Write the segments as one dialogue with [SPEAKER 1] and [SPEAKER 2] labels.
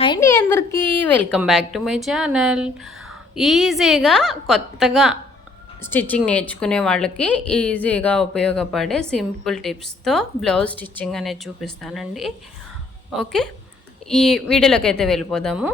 [SPEAKER 1] Hi అండి అందరికీ. Welcome back to my channel ఈజీగా కొత్తగా స్టిచ్చింగ్ నేర్చుకునే వాళ్ళకి ఈజీగా ఉపయోగపడే సింపుల్ టిప్స్తో బ్లౌజ్ స్టిచ్చింగ్ అనేది చూపిస్తానండి. ఓకే ఈ వీడియోలోకి అయితే వెళ్ళిపోదాము.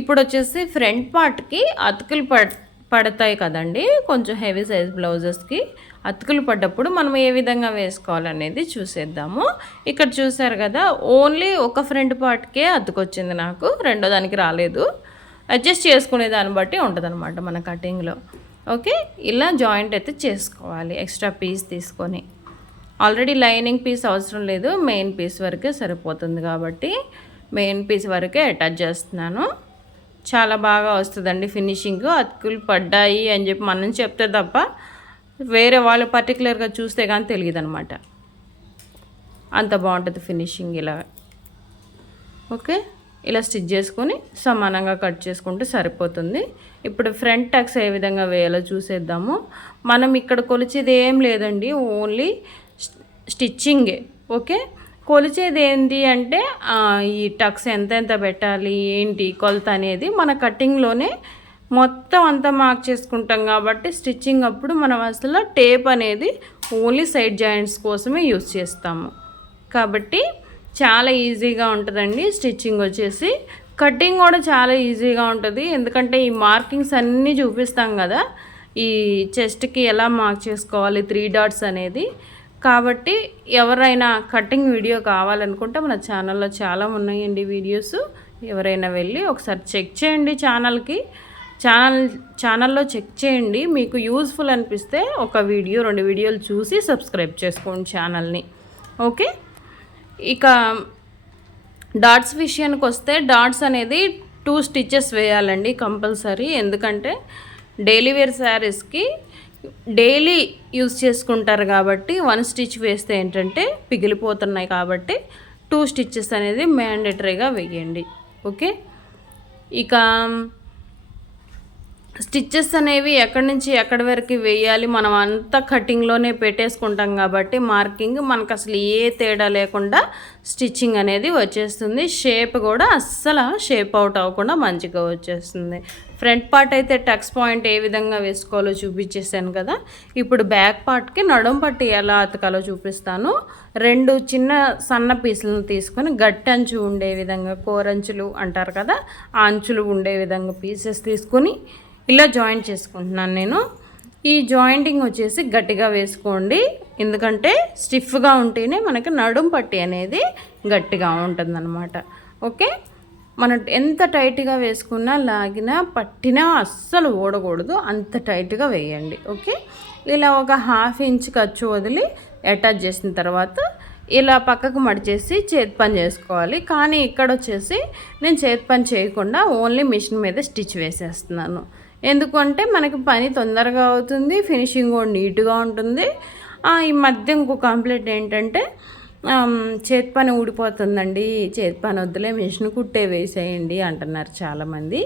[SPEAKER 1] ఇప్పుడు వచ్చేసి ఫ్రంట్ పార్ట్కి అతుకులు పడ్ పడతాయి కదండి. కొంచెం హెవీ సైజ్ బ్లౌజెస్కి. అతుకులు పడ్డప్పుడు మనం ఏ విధంగా వేసుకోవాలనేది చూసేద్దాము. ఇక్కడ చూసారు కదా ఓన్లీ ఒక ఫ్రంట్ పార్ట్కే అతుకొచ్చింది నాకు రెండో దానికి రాలేదు. అడ్జస్ట్ చేసుకునే దాన్ని బట్టి ఉంటుంది మన కటింగ్లో ఓకే ఇలా జాయింట్ అయితే చేసుకోవాలి ఎక్స్ట్రా పీస్ తీసుకొని. ఆల్రెడీ లైనింగ్ పీస్ అవసరం లేదు మెయిన్ పీస్ వరకే సరిపోతుంది కాబట్టి మెయిన్ పీస్ వరకే అటాచ్ చేస్తున్నాను. చాలా బాగా వస్తుందండి ఫినిషింగ్ అతుకులు పడ్డాయి అని చెప్పి మనం చెప్తే తప్ప వేరే వాళ్ళు పర్టికులర్గా చూస్తే కానీ తెలియదు అనమాట అంత బాగుంటుంది ఫినిషింగ్ ఇలా. ఓకే ఇలా స్టిచ్ చేసుకొని సమానంగా కట్ చేసుకుంటే సరిపోతుంది. ఇప్పుడు ఫ్రంట్ టక్స్ ఏ విధంగా వేయాలో చూసేద్దాము. మనం ఇక్కడ కొలిచేది ఏం లేదండి ఓన్లీ స్టిచ్చింగే ఓకే కొలిచేది ఏంటి అంటే ఈ టక్స్ ఎంత ఎంత పెట్టాలి ఏంటి కొలత అనేది మన కటింగ్లోనే మొత్తం అంతా మార్క్ చేసుకుంటాం కాబట్టి స్టిచ్చింగ్ అప్పుడు మనం అసలు టేప్ అనేది ఓన్లీ సైడ్ జాయింట్స్ కోసమే యూస్ చేస్తాము. కాబట్టి చాలా ఈజీగా ఉంటుందండి స్టిచ్చింగ్ వచ్చేసి. కటింగ్ కూడా చాలా ఈజీగా ఉంటుంది. ఎందుకంటే ఈ మార్కింగ్స్ అన్నీ చూపిస్తాం కదా. ఈ చెస్ట్కి ఎలా మార్క్ చేసుకోవాలి త్రీ డాట్స్ అనేది. కాబట్టి ఎవరైనా కటింగ్ వీడియో కావాలనుకుంటే మన ఛానల్లో చాలా ఉన్నాయండి వీడియోస్ ఎవరైనా వెళ్ళి ఒకసారి చెక్ చేయండి ఛానల్కి ఛానల్ ఛానల్లో చెక్ చేయండి. మీకు యూజ్ఫుల్ అనిపిస్తే ఒక వీడియో రెండు వీడియోలు చూసి సబ్స్క్రైబ్ చేసుకోండి ఛానల్ని. ఓకే? ఇక డాట్స్ విషయానికి వస్తే డాట్స్ అనేది టూ స్టిచ్చెస్ వేయాలండి కంపల్సరీ. ఎందుకంటే డైలీ వేర్ శారీస్కి డైలీ యూస్ చేసుకుంటారు కాబట్టి వన్ స్టిచ్ వేస్తే ఏంటంటే పిగిలిపోతున్నాయి కాబట్టి టూ స్టిచ్చెస్ అనేది మ్యాండేటరీగా వేయండి. ఓకే? ఇక స్టిచ్చెస్ అనేవి ఎక్కడి నుంచి ఎక్కడి వరకు వేయాలి? మనం అంతా కటింగ్లోనే పెట్టేసుకుంటాం కాబట్టి మార్కింగ్ మనకు అసలు ఏ తేడా లేకుండా స్టిచ్చింగ్ అనేది వచ్చేస్తుంది. షేప్ కూడా అస్సలు షేప్ అవుట్ అవ్వకుండా మంచిగా వచ్చేస్తుంది. ఫ్రంట్ పార్ట్ అయితే టక్స్ పాయింట్ ఏ విధంగా వేసుకోవాలో చూపించేసాను కదా. ఇప్పుడు బ్యాక్ పార్ట్కి నడుం పట్టి ఎలా అతకాలో చూపిస్తాను. రెండు చిన్న సన్న పీసులను తీసుకొని గట్టి అంచు ఉండే విధంగా కోరంచులు అంటారు కదా ఆ అంచులు ఉండే విధంగా పీసెస్ తీసుకొని ఇలా జాయింట్ చేసుకుంటున్నాను నేను. ఈ జాయింటింగ్ వచ్చేసి గట్టిగా వేసుకోండి. ఎందుకంటే స్టిఫ్గా ఉంటేనే మనకి నడుం పట్టి అనేది గట్టిగా ఉంటుందన్నమాట. ఓకే? మనం ఎంత టైట్గా వేసుకున్నా లాగినా పట్టినా అస్సలు ఓడకూడదు అంత టైట్గా వేయండి. ఓకే? ఇలా ఒక హాఫ్ ఇంచ్ ఖర్చు వదిలి అటాచ్ చేసిన తర్వాత ఇలా పక్కకు మడిచేసి చేతి పని చేసుకోవాలి. కానీ ఇక్కడ వచ్చేసి నేను చేతి పని చేయకుండా ఓన్లీ మిషన్ మీద స్టిచ్ వేసేస్తున్నాను. ఎందుకంటే మనకి పని తొందరగా అవుతుంది ఫినిషింగ్ కూడా నీట్గా ఉంటుంది. ఈ మధ్య ఇంకో కంప్లైంట్ ఏంటంటే చేతి పని ఊడిపోతుందండి. చేతి పని వద్దులే మిషన్ కుట్టే వేసేయండి అంటున్నారు చాలామంది.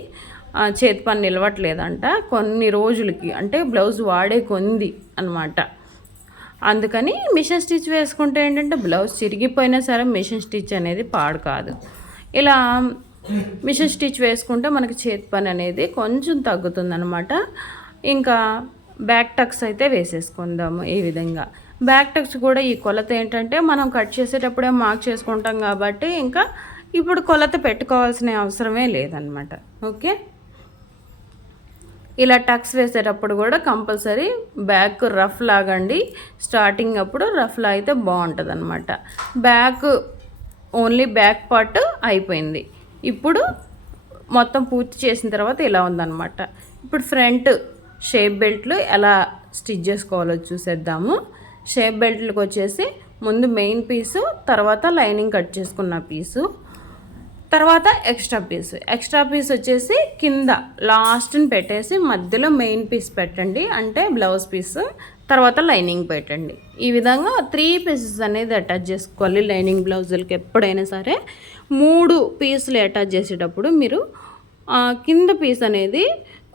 [SPEAKER 1] చేతి పని నిలవట్లేదంట. కొన్ని రోజులకి అంటే బ్లౌజ్ వాడే కొంది అనమాట అందుకని మిషన్ స్టిచ్ వేసుకుంటే ఏంటంటే బ్లౌజ్ చిరిగిపోయినా సరే మిషన్ స్టిచ్ అనేది పాడు కాదు. ఇలా మిషన్ స్టిచ్ వేసుకుంటే మనకి చేతి పని అనేది కొంచెం తగ్గుతుందనమాట ఇంకా బ్యాక్ టక్స్ అయితే వేసేసుకుందాము ఈ విధంగా. బ్యాక్ టక్స్ కూడా ఈ కొలత ఏంటంటే మనం కట్ చేసేటప్పుడే మార్క్ చేసుకుంటాం కాబట్టి ఇంకా ఇప్పుడు కొలత పెట్టుకోవాల్సిన అవసరమే లేదనమాట ఓకే? ఇలా టక్స్ వేసేటప్పుడు కూడా కంపల్సరీ బ్యాక్ రఫ్ లాగండి. స్టార్టింగ్ అప్పుడు రఫ్ అయితే బాగుంటుంది అనమాట బ్యాక్ ఓన్లీ బ్యాక్ పార్ట్ అయిపోయింది. ఇప్పుడు మొత్తం పూర్తి చేసిన తర్వాత ఇలా ఉందన్నమాట. ఇప్పుడు ఫ్రంట్ షేప్ బెల్ట్లు ఎలా స్టిచ్ చేసుకోవాలో చూసేద్దాము. షేప్ బెల్ట్లకు వచ్చేసి ముందు మెయిన్ పీసు తర్వాత లైనింగ్ కట్ చేసుకున్న పీసు తర్వాత ఎక్స్ట్రా పీస్. ఎక్స్ట్రా పీస్ వచ్చేసి కింద లాస్ట్ని పెట్టేసి మధ్యలో మెయిన్ పీస్ పెట్టండి. అంటే బ్లౌజ్ పీస్ తర్వాత లైనింగ్ పెట్టండి. ఈ విధంగా త్రీ పీసెస్ అనేది అటాచ్ చేసుకోవాలి లైనింగ్ బ్లౌజులకి ఎప్పుడైనా సరే. మూడు పీసులు అటాచ్ చేసేటప్పుడు మీరు కింద పీస్ అనేది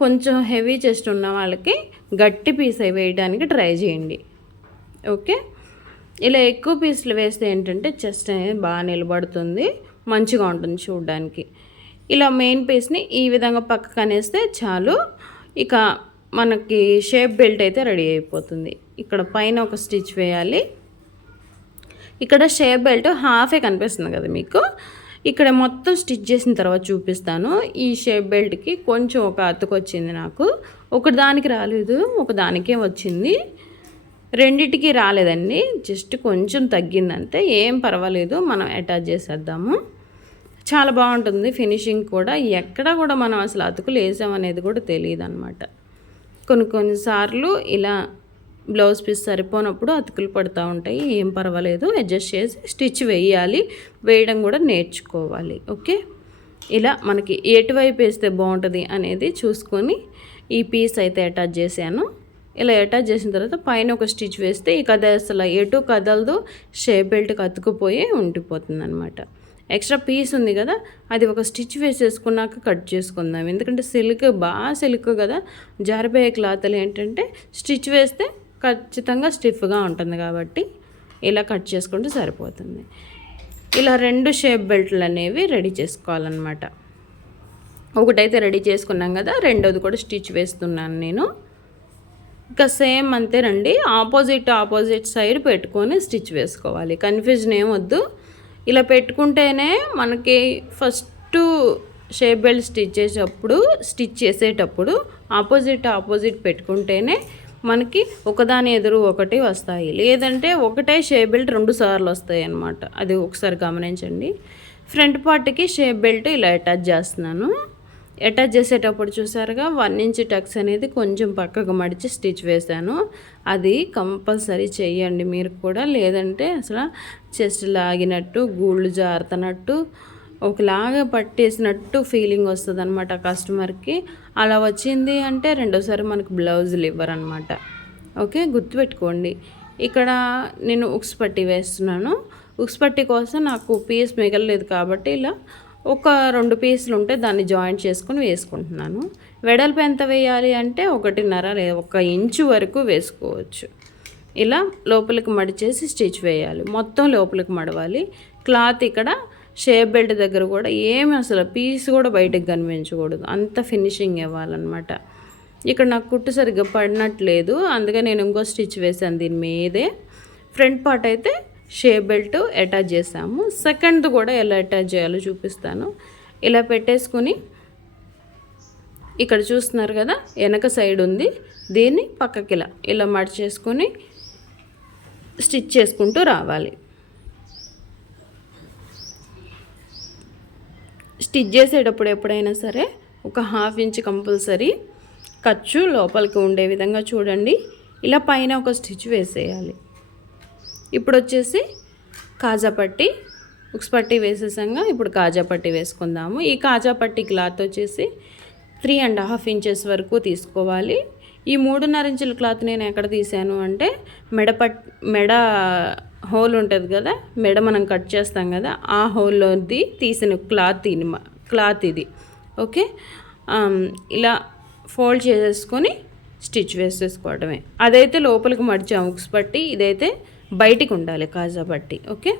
[SPEAKER 1] కొంచెం హెవీ చెస్ట్ ఉన్న వాళ్ళకి గట్టి పీస్ వేయడానికి ట్రై చేయండి. ఓకే? ఇలా ఎక్కువ పీసులు వేస్తే ఏంటంటే చెస్ట్ అనేది బాగా నిలబడుతుంది మంచిగా ఉంటుంది చూడడానికి. ఇలా మెయిన్ పీస్ని ఈ విధంగా పక్కకు అనేస్తే చాలు. ఇక మనకి షేప్ బెల్ట్ అయితే రెడీ అయిపోతుంది. ఇక్కడ పైన ఒక స్టిచ్ వేయాలి. ఇక్కడ షేప్ బెల్ట్ హాఫే కనిపిస్తుంది కదా మీకు. ఇక్కడ మొత్తం స్టిచ్ చేసిన తర్వాత చూపిస్తాను. ఈ షేప్ బెల్ట్కి కొంచెం ఒక అతుకు వచ్చింది నాకు. ఒక దానికి రాలేదు ఒక దానికే వచ్చింది. రెండిటికి రాలేదండి. జస్ట్ కొంచెం తగ్గిందంతే. ఏం పర్వాలేదు మనం అటాచ్ చేసేద్దాము. చాలా బాగుంటుంది ఫినిషింగ్ కూడా. ఎక్కడ కూడా మనం అసలు అతుకులు వేసామనేది కూడా తెలియదు అనమాట కొన్ని కొన్నిసార్లు ఇలా బ్లౌజ్ పీస్ సరిపోనప్పుడు అతుకులు పడుతూ ఉంటాయి ఏం పర్వాలేదు. అడ్జస్ట్ చేసి స్టిచ్ వేయాలి. వేయడం కూడా నేర్చుకోవాలి. ఓకే? ఇలా మనకి ఎటువైపు వేస్తే బాగుంటుంది అనేది చూసుకొని ఈ పీస్ అయితే అటాచ్ చేశాను. ఇలా అటాచ్ చేసిన తర్వాత పైన ఒక స్టిచ్ వేస్తే ఈ కథ అసలు ఎటు కదలదు షేప్ బెల్ట్కి అతుకుపోయి ఉండిపోతుంది అనమాట ఎక్స్ట్రా పీస్ ఉంది కదా అది ఒక స్టిచ్ వేసేసుకున్నాక కట్ చేసుకుందాం. ఎందుకంటే సిల్క్ బాగా సిల్క్ కదా. జారిపోయే క్లాత్లు ఏంటంటే స్టిచ్ వేస్తే ఖచ్చితంగా స్టిఫ్గా ఉంటుంది కాబట్టి ఇలా కట్ చేసుకుంటే సరిపోతుంది. ఇలా రెండు షేప్ బెల్ట్లు అనేవి రెడీ చేసుకోవాలన్నమాట. ఒకటైతే రెడీ చేసుకున్నాం కదా రెండోది కూడా స్టిచ్ వేస్తున్నాను నేను. ఇంకా సేమ్ అంతేనండి ఆపోజిట్ ఆపోజిట్ సైడ్ పెట్టుకొని స్టిచ్ వేసుకోవాలి. కన్ఫ్యూజన్ ఏమొద్దు. ఇలా పెట్టుకుంటేనే మనకి ఫస్ట్ షేప్ బెల్ట్ స్టిచ్ చేసేటప్పుడు స్టిచ్ చేసేటప్పుడు ఆపోజిట్ ఆపోజిట్ పెట్టుకుంటేనే మనకి ఒకదాని ఎదురు ఒకటి వస్తాయి. లేదంటే ఒకటే షేప్ బెల్ట్ రెండు సార్లు వస్తాయి అన్నమాట. అది ఒకసారి గమనించండి. ఫ్రంట్ పార్ట్కి షేప్ బెల్ట్ ఇలా అటాచ్ చేస్తున్నాను. అటాచ్ చేసేటప్పుడు చూసారుగా వన్ ఇంచ్ టక్స్ అనేది కొంచెం పక్కకు మడిచి స్టిచ్ వేశాను. అది కంపల్సరీ చేయండి మీరు కూడా. లేదంటే అసలు చెస్ట్ లాగినట్టు గూళ్ళు జారుతున్నట్టు ఒకలాగా పట్టేసినట్టు ఫీలింగ్ వస్తుంది అనమాట కస్టమర్కి అలా వచ్చింది అంటే రెండోసారి మనకు బ్లౌజులు ఇవ్వరనమాట ఓకే గుర్తుపెట్టుకోండి. ఇక్కడ నేను ఉక్స్ పట్టి వేస్తున్నాను. ఉక్స్ పట్టి కోసం నాకు పీస్ మిగలలేదు కాబట్టి ఇలా ఒక రెండు పీసులు ఉంటే దాన్ని జాయింట్ చేసుకుని వేసుకుంటున్నాను. వెడల్పు ఎంత వేయాలి అంటే ఒకటిన్నర లేదా ఒక ఇంచు వరకు వేసుకోవచ్చు. ఇలా లోపలికి మడిచేసి స్టిచ్ వేయాలి. మొత్తం లోపలికి మడవాలి. క్లాత్ ఇక్కడ షేప్ బెల్ట్ దగ్గర కూడా ఏమి అసలు పీస్ కూడా బయటకు కనిపించకూడదు. అంత ఫినిషింగ్ ఇవ్వాలన్నమాట. ఇక్కడ నాకు కుట్టు సరిగ్గా పడినట్లేదు. అందుకే నేను ఇంకో స్టిచ్ వేసాను దీని మీదే. ఫ్రంట్ పార్ట్ అయితే షేప్ బెల్ట్ అటాచ్ చేసాము సెకండ్ కూడా ఎలా అటాచ్ చేయాలో చూపిస్తాను. ఇలా పెట్టేసుకుని ఇక్కడ చూస్తున్నారు కదా వెనక సైడ్ ఉంది. దీన్ని పక్కకి ఇలా ఇలా మడిచేసుకొని స్టిచ్ చేసుకుంటూ రావాలి. స్టిచ్ చేసేటప్పుడు ఎప్పుడైనా సరే ఒక హాఫ్ ఇంచ్ కంపల్సరీ ఖర్చు లోపలికి ఉండే విధంగా చూడండి. ఇలా పైన ఒక స్టిచ్ వేసేయాలి. ఇప్పుడు వచ్చేసి కాజా పట్టి ఉక్స్ పట్టి వేసేసాక ఇప్పుడు కాజా పట్టి వేసుకుందాము. ఈ కాజా పట్టి క్లాత్ వచ్చేసి త్రీ అండ్ హాఫ్ ఇంచెస్ వరకు తీసుకోవాలి. ఈ మూడున్నర ఇంచుల క్లాత్ నేను ఎక్కడ తీసాను అంటే మెడ పట్ మెడ హోల్ ఉంటుంది కదా మెడ మనం కట్ చేస్తాం కదా ఆ హోల్లోది తీసిన క్లాత్ ఇది క్లాత్ ఇది. ఓకే? ఇలా ఫోల్డ్ చేసేసుకొని స్టిచ్ వేసేసుకోవడమే. అదైతే లోపలికి మడిచాము ఉక్స్ పట్టి ఇదైతే బయటికి ఉండాలి కాజా పట్టి. ఓకే?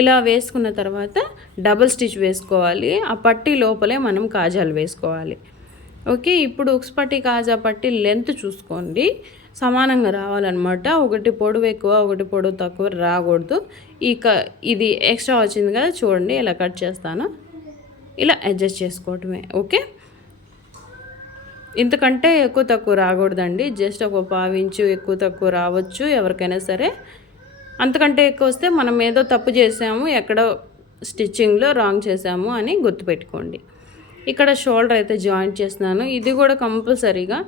[SPEAKER 1] ఇలా వేసుకున్న తర్వాత డబుల్ స్టిచ్ వేసుకోవాలి ఆ పట్టి లోపలే మనం కాజాలు వేసుకోవాలి. ఓకే? ఇప్పుడు ఉక్స్ పట్టి కాజా పట్టి లెంత్ చూసుకోండి. సమానంగా రావాలన్నమాట. ఒకటి పొడవు ఎక్కువ ఒకటి పొడవు తక్కువ రాకూడదు. ఇక ఇది ఎక్స్ట్రా వచ్చింది కదా చూడండి ఇలా కట్ చేస్తాను. ఇలా అడ్జస్ట్ చేసుకోవటమే ఓకే? ఇంతకంటే ఎక్కువ తక్కువ రాకూడదండి. జస్ట్ ఒక పావించు ఎక్కువ తక్కువ రావచ్చు ఎవరికైనా సరే. అంతకంటే ఎక్కువ వస్తే మనం ఏదో తప్పు చేసాము ఎక్కడో స్టిచ్చింగ్లో రాంగ్ చేసాము అని గుర్తుపెట్టుకోండి. ఇక్కడ షోల్డర్ అయితే జాయింట్ చేస్తున్నాను. ఇది కూడా కంపల్సరీగా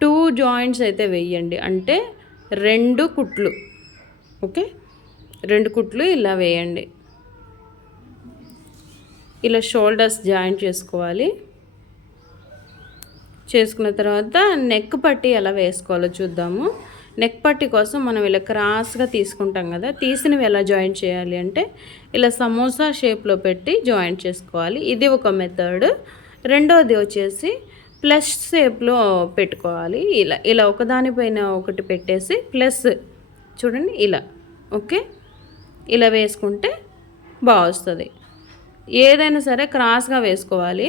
[SPEAKER 1] టూ జాయింట్స్ అయితే వేయండి. అంటే రెండు కుట్లు. ఓకే? రెండు కుట్లు ఇలా వేయండి. ఇలా షోల్డర్స్ జాయింట్ చేసుకోవాలి. చేసుకున్న తర్వాత నెక్ పట్టి ఎలా వేసుకోవాలో చూద్దాము. నెక్ పట్టి కోసం మనం ఇలా క్రాస్గా తీసుకుంటాం కదా తీసినవి ఎలా జాయింట్ చేయాలి అంటే ఇలా సమోసా షేప్లో పెట్టి జాయింట్ చేసుకోవాలి. ఇది ఒక మెథడ్ రెండోది వచ్చేసి ప్లస్ షేప్లో పెట్టుకోవాలి. ఇలా ఇలా ఒకదానిపైన ఒకటి పెట్టేసి ప్లస్ చూడండి ఇలా ఓకే? ఇలా వేసుకుంటే బాగా వస్తుంది ఏదైనా సరే క్రాస్గా వేసుకోవాలి.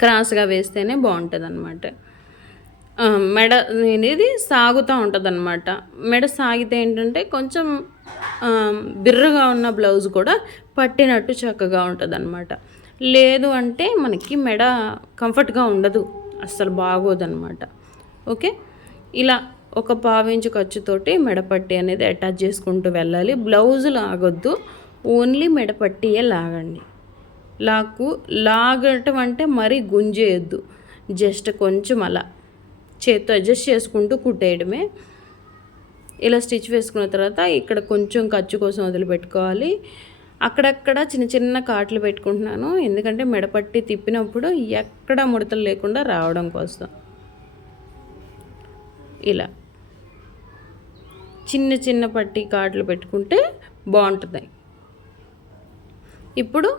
[SPEAKER 1] క్రాస్గా వేస్తేనే బాగుంటుంది అనమాట మెడ అనేది సాగుతూ ఉంటుంది అనమాట మెడ సాగితే ఏంటంటే కొంచెం బిర్రగా ఉన్న బ్లౌజ్ కూడా పట్టినట్టు చక్కగా ఉంటుంది అనమాట లేదు అంటే మనకి మెడ కంఫర్ట్గా ఉండదు. అస్సలు బాగోదన్నమాట. ఓకే? ఇలా ఒక పావించు ఖర్చుతోటి మెడపట్టి అనేది అటాచ్ చేసుకుంటూ వెళ్ళాలి. బ్లౌజ్ లాగొద్దు. ఓన్లీ మెడపట్టియే లాగండి. లాక్కు లాగటం అంటే మరీ గుంజేయద్దు. జస్ట్ కొంచెం అలా. చేత్తో అడ్జస్ట్ చేసుకుంటూ కుట్టేయడమే. ఇలా స్టిచ్ వేసుకున్న తర్వాత ఇక్కడ కొంచెం ఖర్చు కోసం వదిలిపెట్టుకోవాలి. అక్కడక్కడ చిన్న చిన్న కాట్లు పెట్టుకుంటున్నాను. ఎందుకంటే మెడపట్టి తిప్పినప్పుడు ఎక్కడ ముడతలు లేకుండా రావడం కోసం. ఇలా. చిన్న చిన్న పట్టి కాట్లు పెట్టుకుంటే బాగుంటుంది. ఇప్పుడు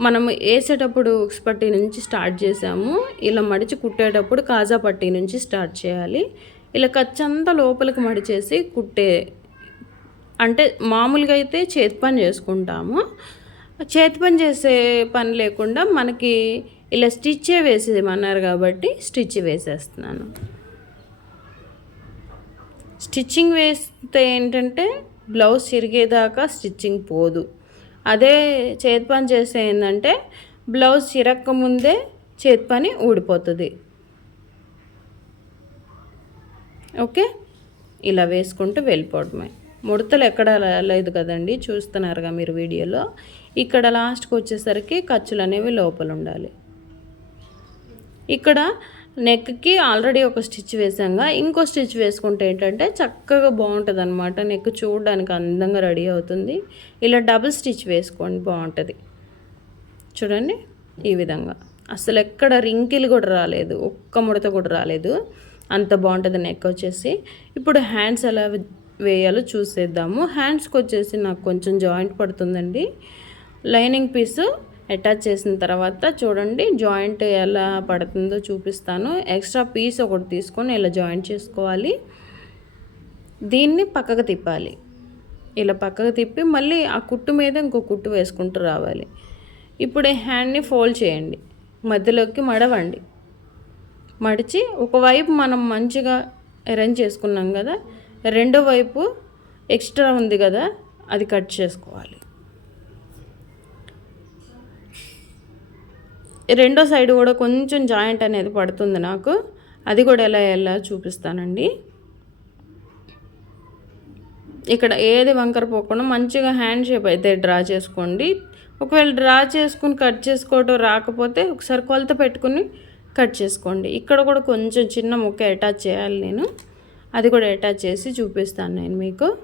[SPEAKER 1] మనం వేసేటప్పుడు ఉక్స్ పట్టీ నుంచి స్టార్ట్ చేసాము. ఇలా మడిచి కుట్టేటప్పుడు కాజా పట్టీ నుంచి స్టార్ట్ చేయాలి. ఇలా ఖర్చంతా లోపలికి మడిచేసి కుట్టే అంటే మామూలుగా అయితే చేతి పని చేసుకుంటాము. చేతి పని చేసే పని లేకుండా మనకి ఇలా స్టిచ్చే వేసేమన్నారు కాబట్టి స్టిచ్ వేసేస్తున్నాను. స్టిచ్చింగ్ వేస్తే ఏంటంటే బ్లౌజ్ చిరిగేదాకా స్టిచ్చింగ్ పోదు. అదే చేతి పని చేస్తే ఏంటంటే బ్లౌజ్ చిరక్క ముందే చేతి పని ఊడిపోతుంది. ఓకే? ఇలా వేసుకుంటూ వెళ్ళిపోవడమే. ముడతలు ఎక్కడ లేదు కదండి చూస్తున్నారుగా మీరు వీడియోలో. ఇక్కడ లాస్ట్కి వచ్చేసరికి ఖర్చులు అనేవి లోపల ఉండాలి. ఇక్కడ నెక్కి ఆల్రెడీ ఒక స్టిచ్ వేసాంగా ఇంకో స్టిచ్ వేసుకుంటే ఏంటంటే చక్కగా బాగుంటుంది అనమాట నెక్ చూడడానికి అందంగా రెడీ అవుతుంది. ఇలా డబుల్ స్టిచ్ వేసుకోండి బాగుంటుంది. చూడండి ఈ విధంగా. అసలు ఎక్కడ రింకిల్ కూడా రాలేదు ఒక్క ముడత కూడా రాలేదు. అంత బాగుంటుంది నెక్ వచ్చేసి. ఇప్పుడు హ్యాండ్స్ ఎలా వేయాలో చూసేద్దాము. హ్యాండ్స్కి వచ్చేసి నాకు కొంచెం జాయింట్ పడుతుందండి. లైనింగ్ పీసు అటాచ్ చేసిన తర్వాత చూడండి జాయింట్ ఎలా పడుతుందో చూపిస్తాను. ఎక్స్ట్రా పీస్ ఒకటి తీసుకొని ఇలా జాయింట్ చేసుకోవాలి. దీన్ని పక్కకు తిప్పాలి. ఇలా పక్కకు తిప్పి మళ్ళీ ఆ కుట్టు మీద ఇంకో కుట్టు వేసుకుంటూ రావాలి. ఇప్పుడు ఈ హ్యాండ్ని ఫోల్డ్ చేయండి. మధ్యలోకి మడవండి. మడిచి ఒకవైపు మనం మంచిగా అరేంజ్ చేసుకున్నాం కదా రెండో వైపు ఎక్స్ట్రా ఉంది కదా అది కట్ చేసుకోవాలి. రెండో సైడ్ కూడా కొంచెం జాయింట్ అనేది పడుతుంది నాకు. అది కూడా ఎలా ఎలా చూపిస్తానండి. ఇక్కడ ఏది వంకర పోకుండా మంచిగా హ్యాండ్ షేప్ అయితే డ్రా చేసుకోండి. ఒకవేళ డ్రా చేసుకుని కట్ చేసుకోవటం రాకపోతే ఒకసారి కొలత పెట్టుకుని కట్ చేసుకోండి. ఇక్కడ కూడా కొంచెం చిన్న ముక్క అటాచ్ చేయాలి నేను. అది కూడా అటాచ్ చేసి చూపిస్తాను నేను మీకు.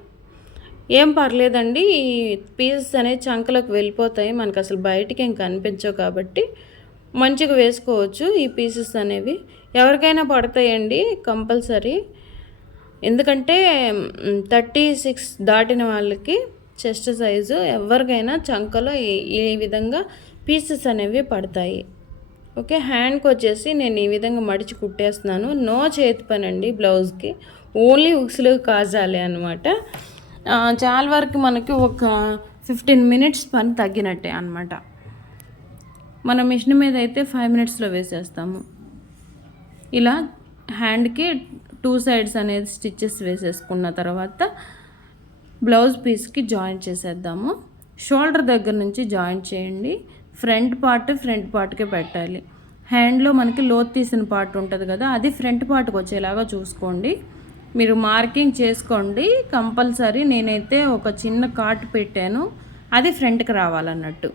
[SPEAKER 1] ఏం పర్లేదండి ఈ పీసెస్ అనేవి చంకలకు వెళ్ళిపోతాయి మనకు అసలు బయటికి ఏం కనిపించవు కాబట్టి మంచిగా వేసుకోవచ్చు ఈ పీసెస్ అనేవి. ఎవరికైనా పడతాయండి కంపల్సరీ. ఎందుకంటే థర్టీ సిక్స్ దాటిన వాళ్ళకి చెస్ట్ సైజు ఎవరికైనా చంకలో ఈ- విధంగా పీసెస్ అనేవి పడతాయి. ఓకే హ్యాండ్కి వచ్చేసి నేను ఈ విధంగా మడిచి కుట్టేస్తున్నాను. నో చేతి పని అండి బ్లౌజ్కి ఓన్లీ ఉక్సులు కాజాలి అనమాట చాలా వరకు మనకి ఒక ఫిఫ్టీన్ మినిట్స్ పని తగ్గినట్టే అనమాట మన మిషన్ మీద అయితే ఫైవ్ మినిట్స్లో వేసేస్తాము. ఇలా హ్యాండ్కి టూ సైడ్స్ అనేది స్టిచ్చెస్ వేసేసుకున్న తర్వాత బ్లౌజ్ పీస్కి జాయింట్ చేసేద్దాము. షోల్డర్ దగ్గర నుంచి జాయింట్ చేయండి. ఫ్రంట్ పార్ట్ ఫ్రంట్ పార్ట్కే పెట్టాలి. హ్యాండ్లో మనకి లోత్ తీసిన పార్ట్ ఉంటుంది కదా అది ఫ్రంట్ పార్ట్కి వచ్చేలాగా చూసుకోండి. మీరు మార్కింగ్ చేసుకోండి. కంపల్సరీ నేనైతే ఒక చిన్న కార్ట్ పెట్టాను. అది ఫ్రంట్కి రావాలన్నట్టు.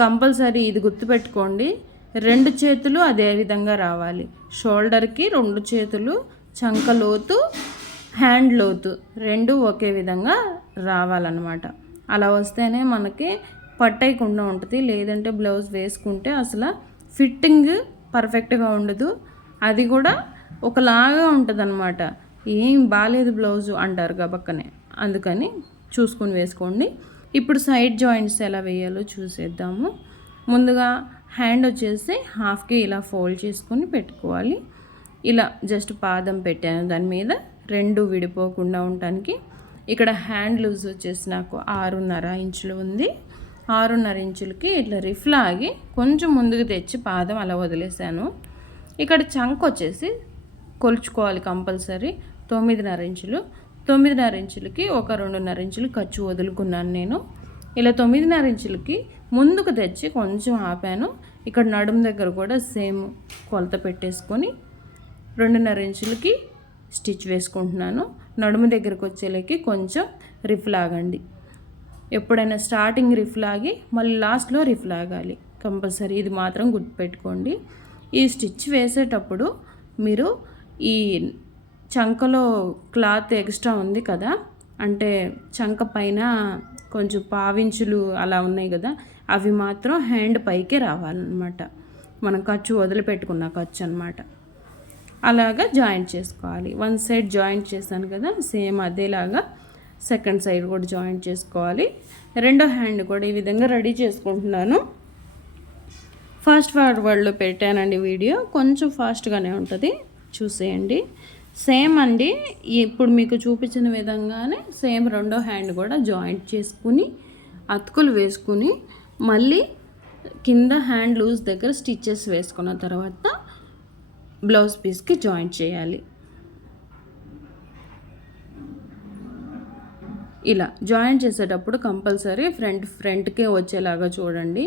[SPEAKER 1] కంపల్సరీ ఇది గుర్తుపెట్టుకోండి. రెండు చేతులు అదే విధంగా రావాలి. షోల్డర్కి రెండు చేతులు చంక లోతు హ్యాండ్ లోతు రెండు ఒకే విధంగా రావాలన్నమాట. అలా వస్తేనే మనకి పట్టేయకుండా ఉంటుంది. లేదంటే బ్లౌజ్ వేసుకుంటే అసలు ఫిట్టింగ్ పర్ఫెక్ట్గా ఉండదు. అది కూడా ఒకలాగా ఉంటుంది అనమాట ఏం బాగాలేదు బ్లౌజు అంటారు గబక్కనే అందుకని చూసుకొని వేసుకోండి. ఇప్పుడు సైడ్ జాయింట్స్ ఎలా వేయాలో చూసేద్దాము. ముందుగా హ్యాండ్ వచ్చేసి హాఫ్కి ఇలా ఫోల్డ్ చేసుకొని పెట్టుకోవాలి. ఇలా జస్ట్ పాదం పెట్టాను. దాని మీద రెండు విడిపోకుండా ఉండటానికి. ఇక్కడ హ్యాండ్ లూజ్ వచ్చేసి నాకు ఆరున్నర ఇంచులు ఉంది. ఆరున్నర ఇంచులకి ఇట్లా రిఫ్లాగి కొంచెం ముందుకు తెచ్చి పాదం అలా వదిలేసాను. ఇక్కడ చంక్ వచ్చేసి కొలుచుకోవాలి కంపల్సరీ. తొమ్మిదిన్నర ఇంచులు తొమ్మిదిన్నర ఇంచులకి ఒక రెండున్నర ఇంచులు ఖర్చు వదులుకున్నాను నేను. ఇలా తొమ్మిదిన్నర ఇంచులకి ముందుకు తెచ్చి కొంచెం ఆపాను. ఇక్కడ నడుము దగ్గర కూడా సేమ్ కొలత పెట్టేసుకొని రెండున్నర ఇంచులకి స్టిచ్ వేసుకుంటున్నాను. నడుము దగ్గరకు వచ్చేలకి కొంచెం రిఫ్ లాగండి. ఎప్పుడైనా స్టార్టింగ్ రిఫ్ లాగి మళ్ళీ లాస్ట్లో రిఫ్ లాగాలి. కంపల్సరీ ఇది మాత్రం గుర్తుపెట్టుకోండి. ఈ స్టిచ్ వేసేటప్పుడు మీరు ఈ చంకలో క్లాత్ ఎక్స్ట్రా ఉంది కదా అంటే చంక పైన కొంచెం పావించులు అలా ఉన్నాయి కదా అవి మాత్రం హ్యాండ్ పైకి రావాలన్నమాట. మనం ఖర్చు వదిలిపెట్టుకున్న ఖర్చు అనమాట అలాగా జాయింట్ చేసుకోవాలి. వన్ సైడ్ జాయింట్ చేశాను కదా సేమ్ అదేలాగా సెకండ్ సైడ్ కూడా జాయింట్ చేసుకోవాలి. రెండో హ్యాండ్ కూడా ఈ విధంగా రెడీ చేసుకుంటున్నాను. ఫాస్ట్ ఫార్వర్డ్లో పెట్టానండి వీడియో. కొంచెం ఫాస్ట్గానే ఉంటుంది. చూసేయండి. సేమ్ అండి. ఇప్పుడు మీకు చూపించిన విధంగానే సేమ్ రెండో హ్యాండ్ కూడా జాయింట్ చేసుకుని అతుకులు వేసుకుని మళ్ళీ కింద హ్యాండ్ లూజ్ దగ్గర స్టిచ్చెస్ వేసుకున్న తర్వాత బ్లౌజ్ పీస్కి జాయింట్ చేయాలి. ఇలా జాయిన్ చేసేటప్పుడు కంపల్సరీ ఫ్రంట్ ఫ్రంట్కే వచ్చేలాగా చూడండి.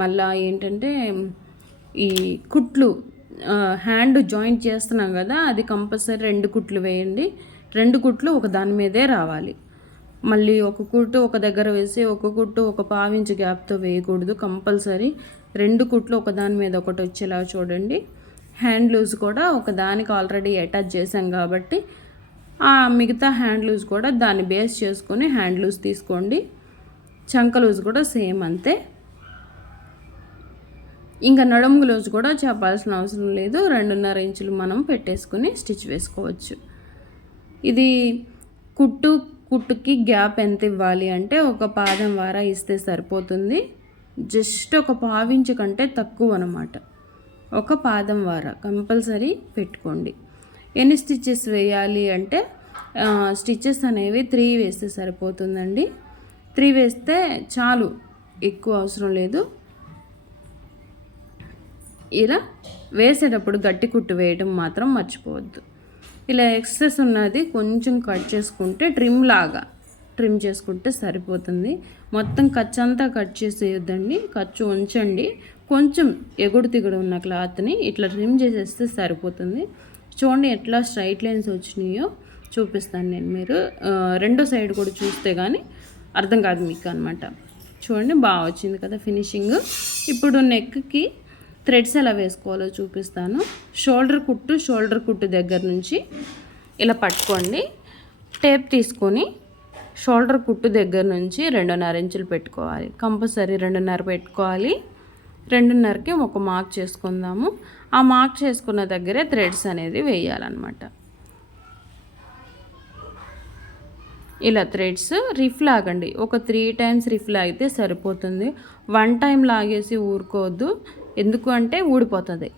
[SPEAKER 1] మళ్ళా ఏంటంటే ఈ కుట్లు హ్యాండ్ జాయింట్ చేస్తున్నాం కదా అది కంపల్సరీ రెండు కుట్లు వేయండి. రెండు కుట్లు ఒక దాని మీదే రావాలి. మళ్ళీ ఒక కుట్టు ఒక దగ్గర వేసి ఒక కుట్టు ఒక పావించి గ్యాప్తో వేయకూడదు కంపల్సరీ రెండు కుట్లు ఒక దాని మీద ఒకటి వచ్చేలా చూడండి. హ్యాండ్ లూజ్ కూడా ఒక దానికి ఆల్రెడీ అటాచ్ చేసాం కాబట్టి ఆ మిగతా హ్యాండ్ లూజ్ కూడా దాన్ని బేస్ చేసుకొని హ్యాండ్ లూజ్ తీసుకోండి. చంక లూజ్ కూడా సేమ్ అంతే. ఇంకా నడుము లూజ్ కూడా చెప్పాల్సిన అవసరం లేదు. రెండున్నర ఇంచులు మనం పెట్టేసుకుని స్టిచ్ వేసుకోవచ్చు. ఇది కుట్టు కుట్టుకి గ్యాప్ ఎంత ఇవ్వాలి అంటే ఒక పాదం వార ఇస్తే సరిపోతుంది. జస్ట్ ఒక పావించు కంటే తక్కువ అనమాట ఒక పాదం వార కంపల్సరీ పెట్టుకోండి. ఎన్ని స్టిచ్చెస్ వేయాలి అంటే స్టిచ్చెస్ అనేవి త్రీ వేస్తే సరిపోతుందండి. త్రీ వేస్తే చాలు ఎక్కువ అవసరం లేదు. ఇలా వేసేటప్పుడు గట్టి కుట్టు వేయడం మాత్రం మర్చిపోవద్దు. ఇలా ఎక్సెస్ ఉన్నది కొంచెం కట్ చేసుకుంటే ట్రిమ్ లాగా ట్రిమ్ చేసుకుంటే సరిపోతుంది. మొత్తం ఖర్చు అంతా కట్ చేసేయొద్దండి. ఖర్చు ఉంచండి. కొంచెం ఎగుడు తిగుడు ఉన్న క్లాత్ని ఇట్లా ట్రిమ్ చేసేస్తే సరిపోతుంది. చూడండి ఎట్లా స్ట్రైట్ లైన్స్ వచ్చినాయో చూపిస్తాను నేను మీరు. రెండో సైడ్ కూడా చూస్తే కానీ అర్థం కాదు మీకు అనమాట చూడండి బాగా వచ్చింది కదా ఫినిషింగ్. ఇప్పుడు నెక్కి థ్రెడ్స్ ఎలా వేసుకోవాలో చూపిస్తాను. షోల్డర్ కుట్టు షోల్డర్ కుట్టు దగ్గర నుంచి ఇలా పట్టుకోండి. టేప్ తీసుకొని షోల్డర్ కుట్టు దగ్గర నుంచి రెండున్నర ఇంచులు పెట్టుకోవాలి. కంపల్సరీ రెండున్నర పెట్టుకోవాలి. రెండున్నరకి ఒక మార్క్ చేసుకుందాము. ఆ మార్క్ చేసుకున్న దగ్గరే థ్రెడ్స్ అనేది వేయాలన్నమాట. ఇలా థ్రెడ్స్ రిఫ్ లాగండి. ఒక త్రీ టైమ్స్ రిఫ్ లాగితే సరిపోతుంది. వన్ టైం లాగేసి ఊరుకోవద్దు. ఎందుకు అంటే ఊడిపోతుంది.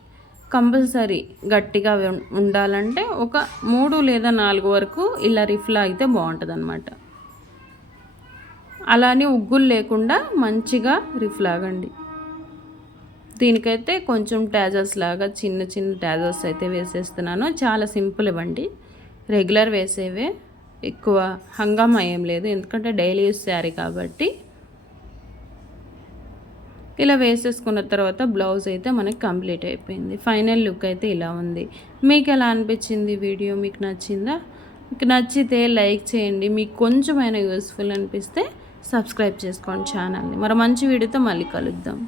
[SPEAKER 1] కంపల్సరీ గట్టిగా ఉండాలంటే ఒక మూడు లేదా నాలుగు వరకు ఇలా రిఫ్లా అయితే బాగుంటుంది అనమాట అలానే ఉగ్గులు లేకుండా మంచిగా రిఫ్ లాగండి దీనికైతే కొంచెం ట్యాజర్స్ లాగా చిన్న చిన్న ట్యాజర్స్ అయితే వేసేస్తున్నాను. చాలా సింపుల్ ఇవ్వండి. రెగ్యులర్ వేసేవే. ఎక్కువ హంగామా ఏం లేదు. ఎందుకంటే డైలీ యూస్ శారీ కాబట్టి ఇలా వేసేసుకున్న తర్వాత బ్లౌజ్ అయితే మనకి కంప్లీట్ అయిపోయింది. ఫైనల్ లుక్ అయితే ఇలా ఉంది. మీకు ఎలా అనిపించింది వీడియో? మీకు నచ్చిందా? మీకు నచ్చితే లైక్ చేయండి. మీకు కొంచెమైనా యూస్ఫుల్ అనిపిస్తే సబ్స్క్రైబ్ చేసుకోండి ఛానల్ని. మరి మంచి వీడియోతో మళ్ళీ కలుద్దాం.